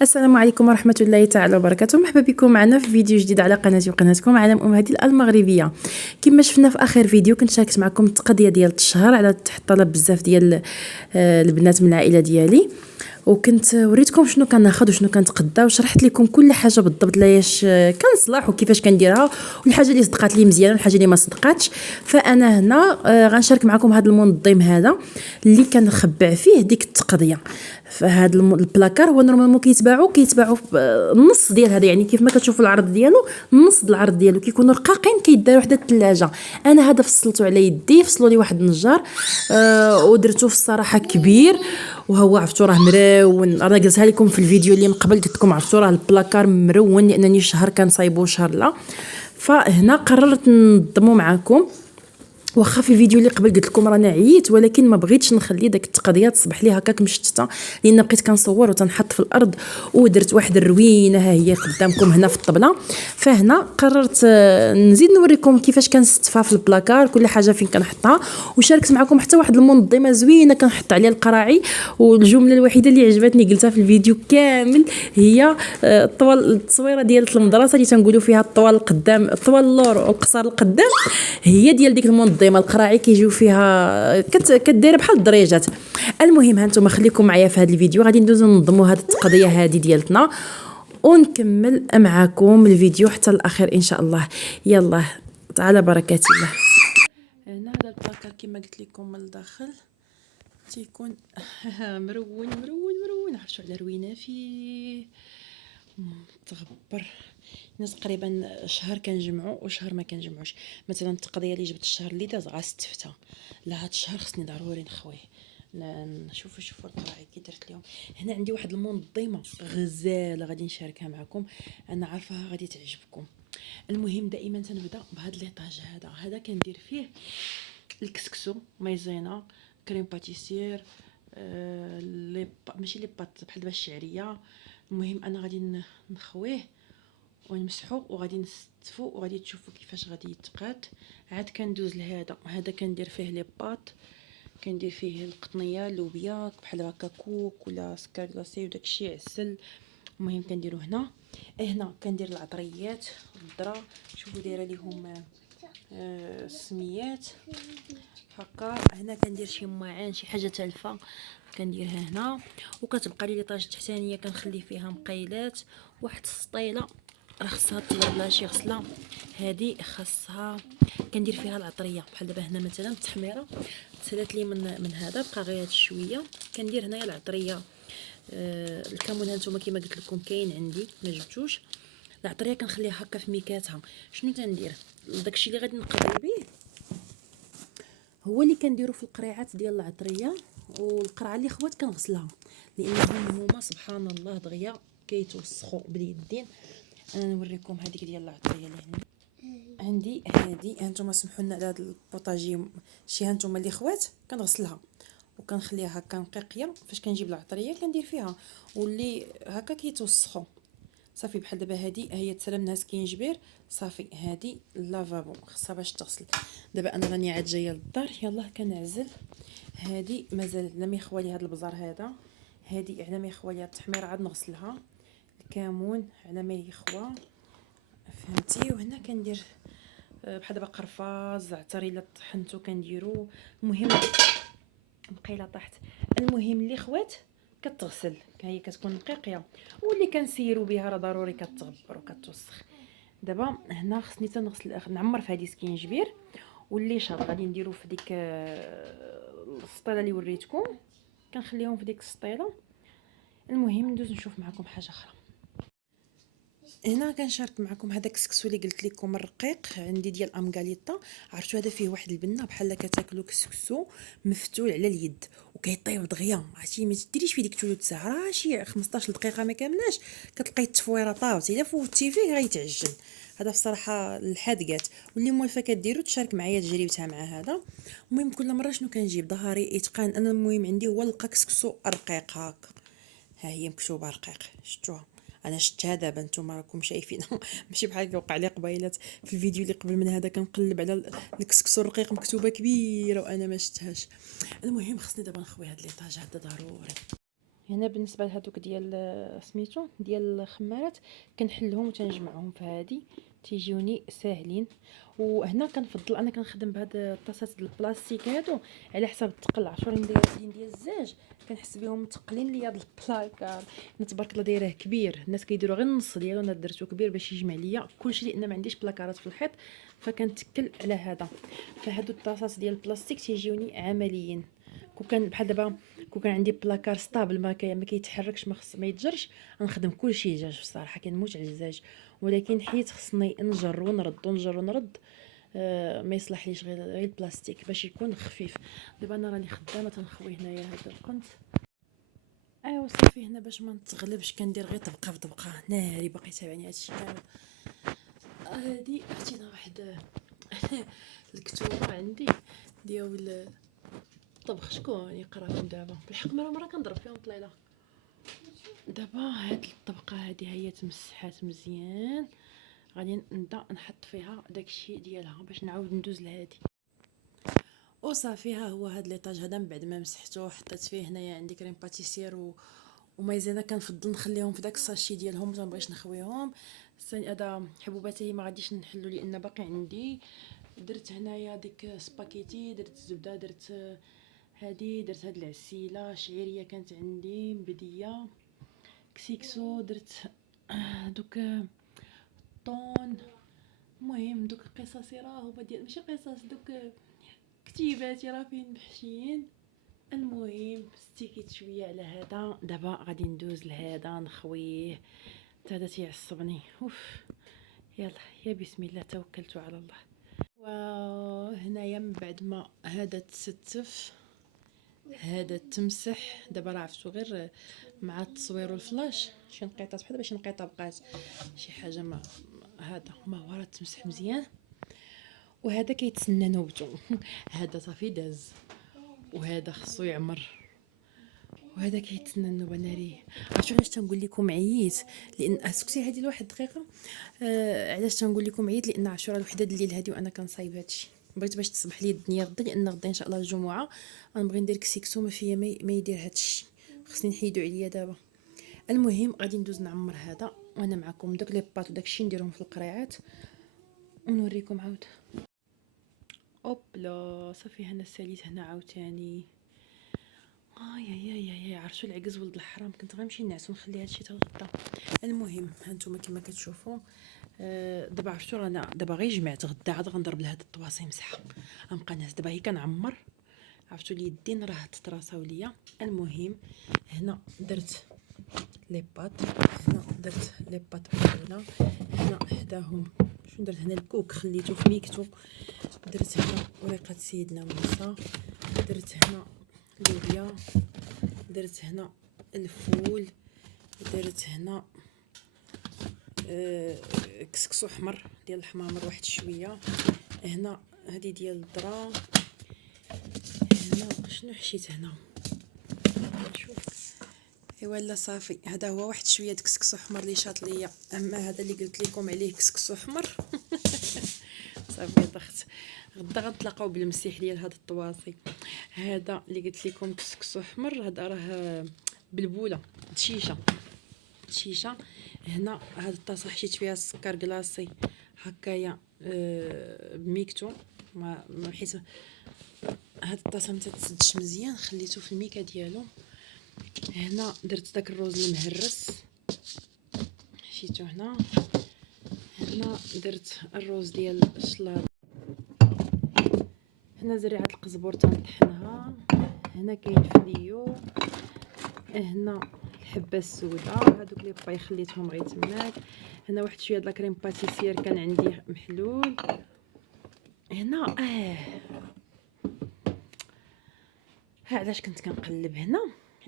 السلام عليكم ورحمة الله تعالى وبركاته. مرحبا بكم معنا في فيديو جديد على قناتي وقناتكم عالم هديل المغربية. كما شفنا في اخر فيديو كنت شاركت معكم التقضيه ديال الشهر على تحت طلب بزاف ديال البنات من العائله ديالي، وكنت وريتكم شنو كناخذ وشنو كنتقدا وشرحت لكم كل حاجه بالضبط لاش كنصلح وكيفاش كنديرها والحاجه اللي صدقات لي مزيان والحاجه اللي ما صدقاتش. فانا هنا غنشارك معكم هذا المنظم هذا اللي كنخبع فيه ديك التقضيه. فهاد البلاكار هو نورمالمون كيتباعوا النص ديال هذا، يعني كيف ما كتشوفوا العرض ديالو النص ديال العرض ديالو كيكونوا رقاقين كيداروا وحده الثلاجه. انا هذا فصلته على يدي، فصلوا لي واحد النجار ودرتو في الصراحه كبير، وهو عرفتوا راه مرون. انا قلتها لكم في الفيديو اللي من قبل، قلت لكم عرفتوا راه البلاكار مرون لانني شهر كنصايبو شهر لا. فهنا قررت ننظمو معكم، واخا في الفيديو اللي قبل قلت لكم راني عييت، ولكن ما بغيتش نخلي داك التقضيه تصبح لي هكاك مشتته، لان بقيت كنصور وتنحط في الارض. ودرت واحد الروينه ها هي قدامكم هنا في الطبله. فهنا قررت نزيد نوريكم كيفاش كنستفها في البلاكار كل حاجه فين كنحطها، وشاركت معكم حتى واحد المنظمه زوينه كنحط عليها القراعي. والجمله الوحيده اللي عجبتني قلتها في الفيديو كامل هي التصويره ديال المدرسه اللي تنقولوا فيها الطوال القدام الطوال اللور والقصار القدام، هي ديال ديك المنظمه القراعي كيجيو فيها كدير بحال الدريجات. المهم هانتوما خليكم معايا في هذا الفيديو، غادي ندوزو ننظموا هذه التقضيه هذه ديالتنا ونكمل معكم الفيديو حتى الاخير ان شاء الله. يلا على بركه الله. هنا هذا البلاكار كما قلت لكم من الداخل تيكون مرون مرون مرون، عرفتوا على روينه فيه تغبر. الناس تقريبا شهر كنجمعوا وشهر ما كنجمعوش. مثلا التقضيه اللي جبت الشهر اللي داز غاستفتها، لا هذا الشهر خصني ضروري نخويه. شوفوا القراعي كي درت لهم. هنا عندي واحد المنظمه غزاله غادي نشاركها معكم، انا عارفاها غادي تعجبكم. المهم دائما تنبدا بهذا ليطاج هذا كندير فيه الكسكسو، مايزينا، كريم باتيسير، ماشي لي بات بحال دابا الشعريه. المهم انا غادي نخويه ونمسحو وغادي نستفو وغادي تشوفوا كيفاش غادي يتقاد. عاد كندوز لهذا كندير فيه لي بات، كندير فيه القطنيه اللوبيا بحال هكا كوك ولا سكر كلاصي وداكشي عسل. المهم كنديرو هنا كندير العطريات الذره، شوفوا دايره ليهم السميات هكا. هنا كندير شي معان شي حاجه تالفه كنديرها هنا، وكتبقى لي طاج التحتانيه كنخلي فيها مقيلات. واحد السطيله راه خصها تغسل شي غسله، هذه خاصها كندير فيها العطريه. بحال دابا هنا مثلا التحميره تسالات لي من هذا بقى غير هاد شويه، كندير هنايا العطريه. الكمون هانتوما كما قلت لكم كاين عندي ما جبتوش. العطريه كنخليها هكا في ميكاتها. شنو تندير داكشي اللي غادي نقضي به هو اللي كنديرو في القريعات ديال العطريه، والقرعه اللي خوات كنغسلها لانهم هما سبحان الله دغيا كيتوسخوا باليدين. انا نوريكم هذيك ديال العطريه اللي عندي هذه. هانتوما سمحوا لنا على هذا البوطاجي شي هانتوما اللي خوات كنغسلها وكنخليها هكا نقيقيه. فاش كنجيب العطريه كندير فيها واللي هكا كيتوسخوا صافي. بحال دابا هذه هي تسالى منها سكينجبير صافي. هذه اللافابو خصها باش تغسل. دابا انا راني عاد جايه للدار، يلاه كنعزل. هذه مازال على ما يخوى لي هذا البزار هذا، هذه على ما يخوى لي التحميره عاد نغسلها. الكمون على ما يخوى فهمتي. وهنا كندير بحال دابا قرفه زعتر الا طحنتو كنديرو. المهم مقيله طاحت. المهم اللي خوات كتغسل هي كتكون نقيقيه، واللي كنسيرو بها راه ضروري كتغبر وكتوسخ. دابا هنا خصني تنغسل نعمر في هذه سكينجبير، واللي شاط غادي نديرو في ديك السطيله اللي وريتكم كنخليهم في ديك السطيله. المهم ندوز نشوف معكم حاجه اخرى. هنا كنشارك معكم هذاك السكسو اللي قلت لكم الرقيق عندي ديال امغاليطا. عرفتوا هذا فيه واحد البنه بحال كتاكلوا كسكسو مفتول على اليد وكيطيب دغيا. عرفتي ما تديريش فيه ديك ثلث ساعه، راه شي 15 دقيقه ما كاملاش كتلقاي التفويره طابت. الا فوتي فيه غيتعجن. هذا بصراحه الحادقات واللي موالفه كديروا تشارك معايا تجربتها مع هذا. المهم كل مره شنو كنجيب ظهري اتقان. انا المهم عندي هو الكسكسو رقيق هكا، ها هي مكتوبه رقيق شفتوها. انا شفتها دابا نتوما راكم شايفينها ماشي بحال اللي وقع لي قبيلات في الفيديو اللي قبل من هذا كنقلب على الكسكسو الرقيق مكتوبه كبيره وانا ما شفتهاش. المهم خصني دابا نخوي هاد ليطاج هذا ضروري. هنا بالنسبه لهذوك ديال سميتو ديال الخمارات كنحلهم وتنجمعهم في هذه تيجيوني ساهلين. وهنا كنفضل انا كنخدم بهاد الطاسات ديال البلاستيك هادو على حساب الثقل. 10 ديال الزاج كنحس بهم مثقلين ليا هاد البلاكار. انا تبارك الله دايره كبير، الناس كيديروا غير النص ديالو، انا درتو كبير باش يجمع ليا كلشي لان ما عنديش بلاكارات في الحيط فكنتكل على هذا. فهادو الطاسات ديال البلاستيك تيجيوني عمليين. كون كان بحال دابا كون كان عندي بلاكار ستابل ما كيتحركش ما يتجرش غنخدم كلشي دجاج بصراحه كنموت على الدجاج. ولكن حيت خصني نجر ونرد ونجر ونرد ما يصلحليش غير البلاستيك باش يكون خفيف. دابا انا راني خدامه تنخوي هنايا هذا القنت. ايوا صافي هنا باش ما نتغلبش كندير غير طبقه بطبقه ناري باقي تابعني هادشي كامل. هادي عطينا واحد الكتوبه عندي ديال الطبخ. شكون يقراهم دابا؟ بالحق مره كنضرب فيهم طليله. دابا هاد الطبقه هادي هي تمسحات مزيان، غادي نبدا نحط فيها داكشي ديالها باش نعاود ندوز لهادي. وصافي ها هو هاد ليطاج هذا من بعد ما مسحته حطيت فيه هنايا عندي كريم باتيسير ومايزينا كنفضل نخليهم في داك الساشي ديالهم ما نبغيش نخويهم. هذا حبوباتي ما غاديش نحلو لان باقي عندي. درت هنايا ديك سباكيتي، درت الزبده، درت هادي، درت هاد العسيله شعيريه كانت عندي مبديه، كسيكسو، درت دوك طون. المهم دوك قصصي راه هما ديال ماشي قصص، دوك كتيباتي راه فين محشيين. المهم ستيكيت شويه على هذا. دابا غادي ندوز لهذا نخويه، هذا تيعصبني. اوف يلا يا بسم الله توكلت على الله. وهنايا من بعد ما هذا تستف هذا تمسح. دابا راه عرفتو غير مع التصوير والفلاش شي نقيطات بحال باش نقيطه بقات شي حاجه ما هذا ما هو راه تمسح مزيان. وهذا كيتسنى نوبته هذا صافي داز وهذا خصو يعمر وهذا كيتسنى النوبه ناريه. عرفتوا علاش تنقول لكم عييت؟ لان اسكتي هذه لواحد الدقيقه. علاش تنقول لكم عييت؟ لان عاشوره الوحده د الليل هذه وانا كنصايب هادشي. بغيت باش تصبح لي الدنيا غدا لان غدا ان شاء الله الجمعه غنبغي ندير كسيكسو ما فيا ما يدير هادشي. خصني نحيدو عليا دابا. المهم غادي ندوز نعمر هذا وانا معكم دوك لي باط وداكشي نديرهم في القريعات ونوريكم عاود. اوبلا صافي هنا ساليت هنا عاوتاني. يا عرفتوا العكز ولد الحرام كنت غنمشي نعسو نخلي هادشي حتى الغدا. المهم هانتوما كما كتشوفوا دابا عرفتوا رانا دابا غير جمعت غدا عاد غنضرب لهاد الطواسي مسحه غنبقى ناس. دابا هي كنعمر عرفتوا اليدين راه تطراساو ليا. المهم هنا درت لي بات، هنا درت لي بات الاولى، هنا حداهم شنو درت هنا الكوك خليته في ميكتو، درت هنا ورقه سيدنا موسى، درت هنا لوبيا، درت هنا الفول، درت هنا كسكسو حمر ديال الحمامر واحد شويه، هنا هذه ديال الذره، هنا شنو حشيت هنا شوف. ايوا لا صافي هذا هو واحد شويه كسكسو حمر اللي شاط ليا. اما هذا اللي قلت لكم عليه كسكسو حمر صافي ضغط. غدا غنتلاقاو بالمسيح ديال هاد الطواصي. هذا اللي قلت لكم كسكسو حمر هذا راه بلبوله شيشه. هنا هاد الطاسه حشيت فيها السكر كلاصي هكايا بميكتو ما حيت هاد الطاسه ما تتسدش مزيان خليته في الميكا ديالو. هنا درت داك الروز المهرس حشيتو هنا درت الروز ديال الشلاض. هنا زريعه القزبور تنطحنها. هنا كاين فليو، هنا الحبه السوداء هادوك لي باي خليتهم غير تماك. هنا واحد شويه د لاكريم باتيسير كان عندي محلول. هنا ها علاش كنت كنقلب. هنا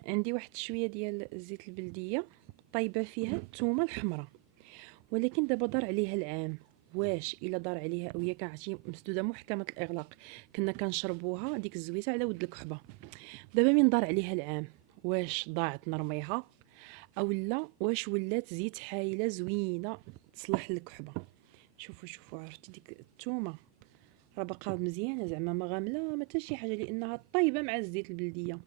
عندي واحد شويه ديال الزيت البلديه طايبه فيها الثومه الحمراء ولكن دابا دار عليها العام. واش الا دار عليها وهي كعرفتي مسدوده محكمه الاغلاق كنا كنشربوها ديك الزويته على ود الكحبه. دابا من دار عليها العام واش ضاعت نرميها او لا واش ولات زيت حايله زوينه تصلح للكحبه. شوفوا عرفتي ديك الثومه راه باقا مزيانه زعما ما غامله ما حتى شي حاجه لانها طايبه مع الزيت البلديه.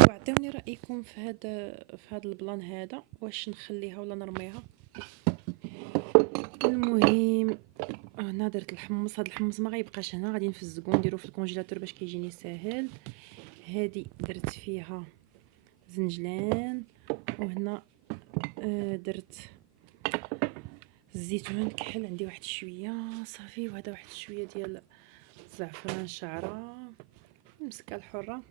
وعطيوني رايكم في هذا البلان هذا، واش نخليها ولا نرميها. المهم انا درت الحمص. هذا الحمص ما غيبقاش هنا، غادي نفزقو نديرو في الكونجيلاتور باش كيجيني ساهل. هذه درت فيها زنجلان، وهنا درت الزيتون كحل، عندي واحد شويه صافي، وهذا واحد شويه ديال زعفران شعره، مسكه الحره.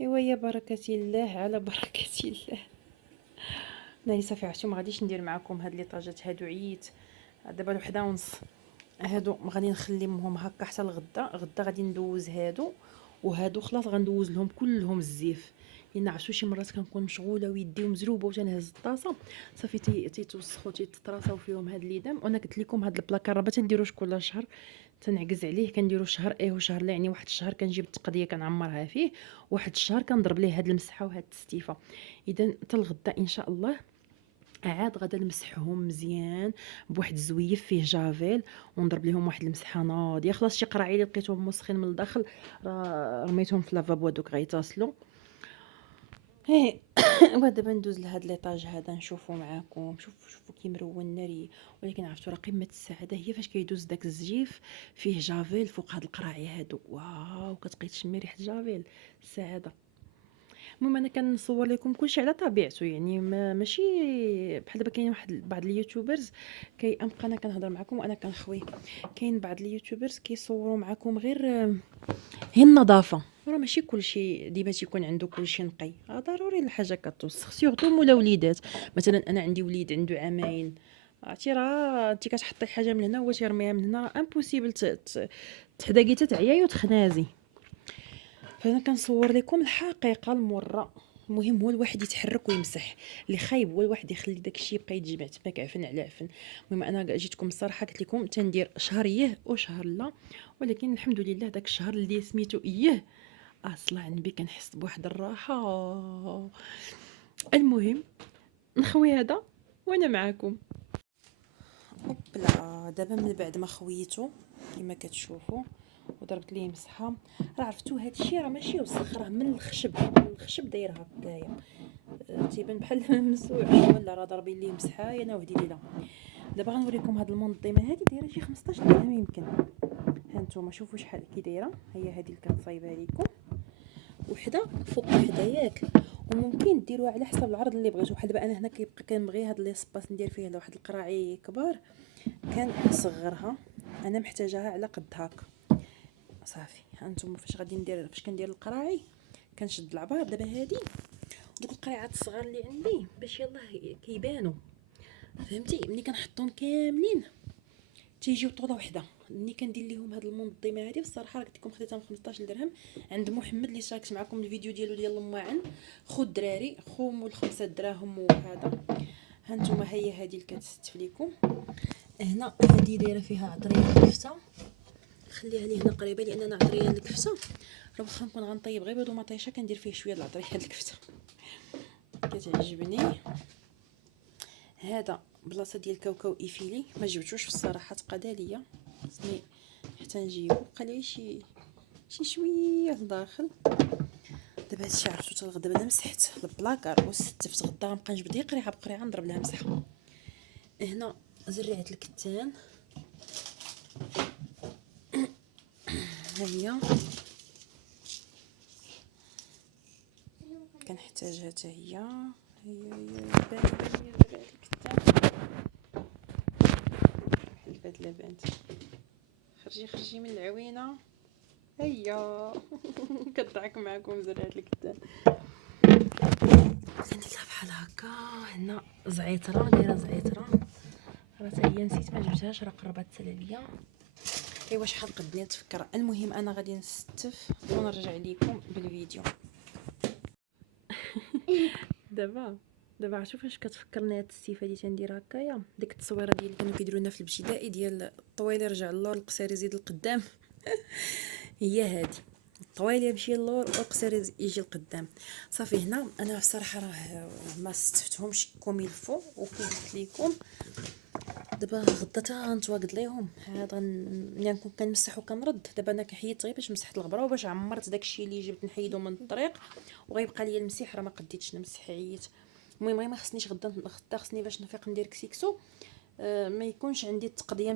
ايوا يا بركه الله على بركه الله. ناري صافي عرفتو ما غاديش ندير معكم هاد لي طاجات هادو، عييت. دابا الوحده ونص، هادو غادي نخليهم هكا حتى الغدا. غدا غادي ندوز هادو، وهادو خلاص غندوز لهم كلهم الزيف، لان عرفتو شي مرات كنكون مشغوله ويدي مزروبه وتنهز الطاسه صافي تيتوسخوا تيتطراساو فيهم هاد ليدام. وانا قلت لكم هاد البلاكار راه تنديروش كل شهر، تنعكز عليه. كنديرو شهر ايه وشهر لا، يعني واحد الشهر كنجيب التقديه كنعمرها فيه، واحد الشهر كنضرب ليه هاد المسحه وهاد التستيفه. اذا حتى الغدا ان شاء الله عاد غادا نمسحهم مزيان بواحد الزويف فيه جافيل، ونضرب لهم واحد المسحه ناضيه. خلاص شي قراعي اللي لقيتهم مسخين من الداخل راه رميتهم في لافابو، دوك غيتصلوا. ايه ودابا ندوز لهاد ليطاج هذا نشوفو معاكم. شوفوا كي مرون ناري. ولكن عرفتو راه قمه السعاده هي فاش كيدوز داك الزجيف فيه جافيل فوق هاد القراعي هادو. واو كتبقاي تشمي ريحه جافيل، السعاده. المهم انا كنصور لكم كلشي على طبيعته، يعني ماشي بحال دابا كاين واحد بعض اليوتيوبرز ابقى انا كنهضر معكم وانا كنخوي. كاين بعض اليوتيوبرز كيصوروا معكم غير هي النظافه، راه ماشي كلشي ديما تيكون عنده كلشي نقي. ضروري الحاجه كتوسخ، سورتو مولا وليدات. مثلا انا عندي وليد عنده عامين، عرفتي راه انت كتحطي حاجه من هنا هو تيرميها من هنا، راه امبوسيبل تحداقي تتعياي وتخنازي. فانا كنصور لكم الحقيقه المره. المهم هو الواحد يتحرك ويمسح. اللي خايب هو الواحد يخلي داكشي يبقى يتجمع تماك عفن على عفن. المهم انا جيتكم الصراحه قلت لكم تندير شهر ايه وشهر لا، ولكن الحمد لله داك الشهر اللي سميتو ايه اصلا عن بي كنحس بواحد الراحه. المهم نخوي هذا وانا معاكم. اوبلا دابا من بعد ما خويتو كما كتشوفوا وضربت ليه مسحه، راه عرفتو هادشي راه ماشي وسخ، راه من الخشب داير هكايا. تيبان بحال مسوع ولا راه ضاربين ليه مسحه انا وهدي ليله. دابا غنوريكم هاد المنظمه هادي دايره شي 15 درهم يمكن. ها نتوما شوفوا شحال كي دايره، هي هادي اللي كنصايبها لكم وحده فوق وحده ياك. وممكن ديروها على حسب العرض اللي بغيتو. بحال دابا انا هنا كيبقى كنبغي هاد لي سباس ندير فيه واحد القراعي كبار، كنصغرها. انا محتاجاها على قد هكا صافي. ها نتوما فاش غادي ندير، فاش كندير القراعي كنشد العبار. دابا هادي دوك القريعات الصغار اللي عندي باش يلاه كيبانوا، فهمتي؟ ملي كنحطهم كاملين تيجيو طوله وحده. ملي كندير لهم هاد المنظمه هادي بصراحه قلت لكم خديتها ب 15 درهم عند محمد اللي شاركت معكم الفيديو ديالو ديال الماعن. خو الدراري خو مول 5 دراهم وهذا. ها نتوما هي هادي اللي كتستف لكم. هنا هادي دايره فيها عطريه الكفته، خليها لي هنا قريبه لان انا عطريه الكفته راه واخا نكون غنطيب غير بيض ومطيشه كندير فيه شويه العطريه الكفته كتعجبني. هذا بلاصه ديال كاوكاو ايفيلي ما جبتوش في الصراحه، تقدا ليا خصني حتى نجيبو. بقى لي شي شويه لداخل. دابا هادشي عرفتو حتى الغدا انا مسحت البلاكار وستفت. غدا غنبقى نجبد غير قريعه بقريعه نضرب لها مسحه. هنا زريعه الكتان ها هي كنحتاجها حتى هي بان زريعه الكتان. البدله بانت. خرجي من العوينه هيا كضحك معكم زريعه الكتان. نديرها بحال هكا. هنا زعيتره دايره زعيتره راه حتى هي نسيت ما جبتهاش، راه قربت ليا. ايوا شحال قدني نتفكر. المهم انا غادي نستف ونرجع لكم بالفيديو. دابا عرفتوا فاش كتفكرني هاد السيفه اللي تندير هكايا؟ ديك التصويره ديال اللي كانوا كيديروا لنا في الابتدائي ديال الطويل يرجع للور القصير يزيد القدام. هي هادي الطويل يمشي للور والقصير يجي القدام. صافي هنا انا بصراحه راه ما استفتهمش كوميل فو وكي قلت لكم. دابا غدا تنتواقد ليهم عاد ملي نكون كنمسح وكنرد. دابا انا كحيدت غير باش مسحت الغبره وباش عمرت داكشي اللي جبت نحيدو من الطريق وغيبقى ليا المسيح راه ما قديتش نمسح، عييت. المهم غير ما خصنيش غدا خصني باش نفيق ندير كسيكسو ما يكونش عندي التقضيه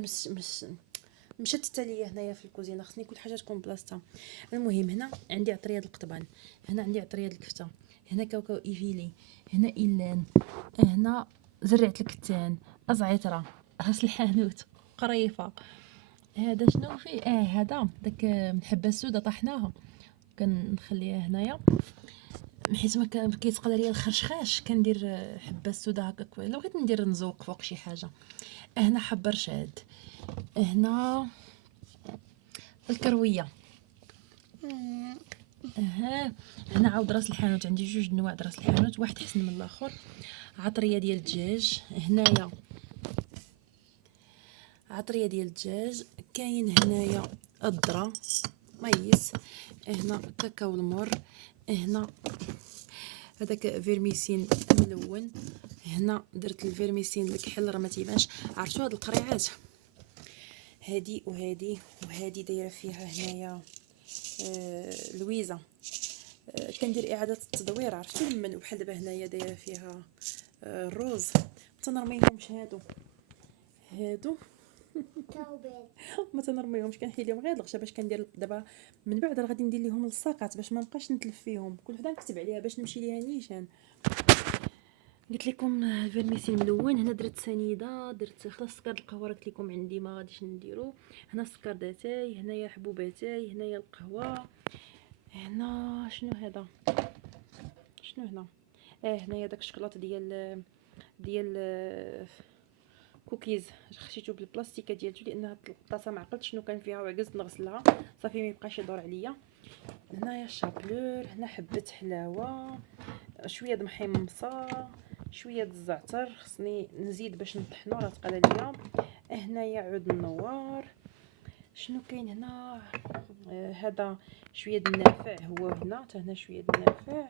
مشات حتى ليا هنايا في الكوزينه، خصني كل حاجه تكون بلاصتها. المهم هنا عندي عطريه القضبان، هنا عندي عطريه الكفته، هنا كاوكاو ايفيلي، هنا إيلان، هنا زرعه الكتان، ازعتره، راس الحانوت، قريفه. هذا شنو فيه؟ هذا داك الحبه السوداء طحناها كنخليها هنايا حيت ما كيتقل عليا الخرشخاش، كندير حبه السوداء هكا. الا بغيت ندير نزوق فوق شي حاجه. هنا حب رشاد، هنا الكرويه، هنا عاود راس الحانوت. عندي جوج نواع د راس الحانوت، واحد حسن من الاخر. عطريه ديال الدجاج، هنايا عطريه ديال الدجاج. كاين هنايا الذره ميس، هنا كاكاو المر، هنا هذاك فيرميسين ملون، هنا درت الفيرميسين الكحل راه ما تيبانش. عرفتوا هاد القريعات هادي وهادي دايره فيها هنايا لويزا. كندير اعاده التدوير، عرفتوا من بحال دابا هنايا دايره فيها الروز. تنرميهمش هادو ما تنرميهمش، كنحيد لهم غير الغشا باش كندير دابا. من بعد راه غادي ندير لهم الساقات باش ما نبقاش نتلف فيهم، كل وحده نكتب عليها باش نمشي ليها نيشان. قلت لكم الفيرميسين ملون. هنا درت سنيده، درت خلاص سكر القهوه قلت لكم عندي ما غاديش نديرو. هنا سكر داتاي، هنايا حبوباتاي، هنايا القهوه. هنا شنو هذا؟ شنو هنا؟ هنايا داك الشكلاط ديال كوكيز، خشيتو بالبلاستيكه ديالتو لان هاد الطاسه ما عقلت شنو كان فيها وعجزت نغسلها صافي ما يبقاش يدور عليا. هنايا الشابلور، هنا حبه حلاوه، شويه د محمصه، شويه د الزعتر خصني نزيد باش نطحنو راه ثقيله ليا. هنايا عود النوار. شنو كاين هنا؟ هذا شويه د النافع، هو هنا حتى هنا شويه د النافع.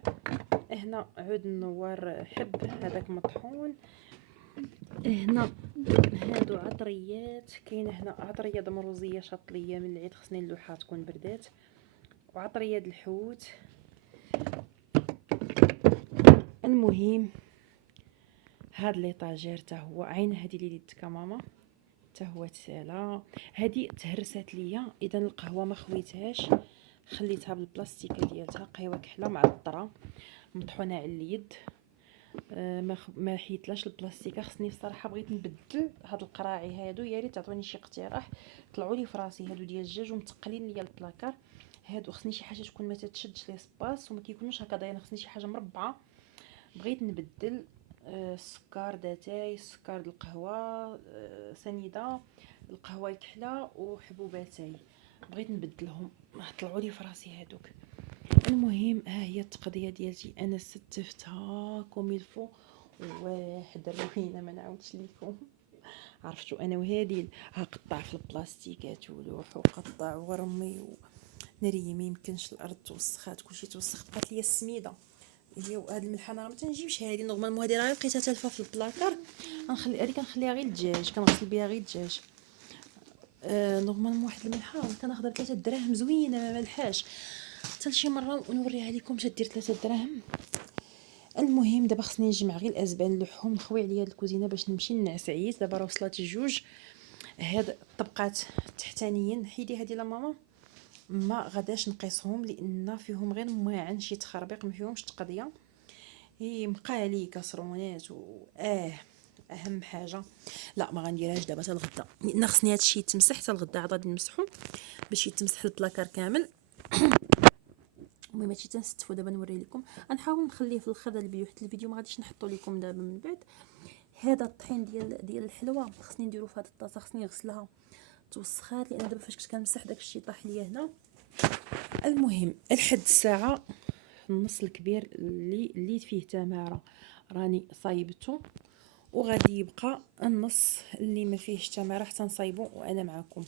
هنا عود النوار حب هذاك مطحون. هنا هادو عطريات، كاينه هنا عطريه دمروزيه شاطليه من العيد خصني اللوحه تكون بردات، وعطريه د الحوت. المهم هاد ليطاجير حتى هو عين هادي اللي ديتك ماما حتى هو تسالا. هادي تهرست ليا، اذا القهوه ما خويتهاش خليتها بالبلاستيكه ديالتها، قهوه كحله مع الذره مطحونه على اليد. ما حيتلاش البلاستيكه. خصني بصراحه بغيت نبدل هاد القراعي هادو، يا ريت تعطوني شي اقتراح. طلعوا لي فراسي هادو ديال الدجاج ومتقلين ليا البلاكار. هادو خصني شي حاجه تكون ما تتشدش لي سباس وما كيكونوش هكا دايرين، خصني شي حاجه مربعه. بغيت نبدل السكر داتاي، السكر د القهوه، سنيده القهوه الكحله وحبوباتاي، بغيت نبدلهم. طلعوا لي فراسي هادوك. المهم ها هي التقضيه ديالتي، انا ستفتها كوميلفو. واحد الروينه ما نعاودش لكم. عرفتوا انا وهادي قطع في البلاستيكات ولوح وقطع ورمي ونريمي، يمكنش الارض توسخات كلشي توسخ. بقات ليا السميده هي وهاد الملحه راه ما تنجيبش هادي نورمالمون، هادي راه لقيتها تالفه في البلاكار. غنخلي هادي كنخليها غير الدجاج، كنغسل بها غير الدجاج. نورمالمون واحد الملحه كناخذها ب3 دراهم زوينه ما ملحاش. حتى شي مره ونوريها لكم اش دير 3 دراهم. المهم دابا خصني نجمع غير الازبان نلوحهم نخوي عليا هاد الكوزينه باش نمشي نعس. عييت دابا راه وصلات الجوج. هاد الطبقات التحتانيين حيدي هادي لا ماما، ما غاداش نقيسهم لان فيهم غير ماعن شي تخربيق ما فيهمش تقضيه. هي مقالي كسرونات اهم حاجه لا ما غنديرهاش دابا حتى الغدا لان خصني هادشي يتمسح حتى الغدا عاد غادي نمسحو باش يتمسح البلاكار كامل. المهم هادشي تنستفو دابا نوري لكم. غنحاول نخليه في الاخر الفيديو حيت الفيديو ما غاديش نحطو لكم دابا من بعد. هذا الطحين ديال الحلوه خصني نديرو في هاد الطاسه، خصني نغسلها توسخات لان دابا فاش كنت كنمسح داكشي طاح ليا هنا. المهم لحد الساعه النص الكبير اللي فيه تماره راني صايبته، وغادي يبقى النص اللي ما فيهش تماره حتى نصايبو وانا معكم.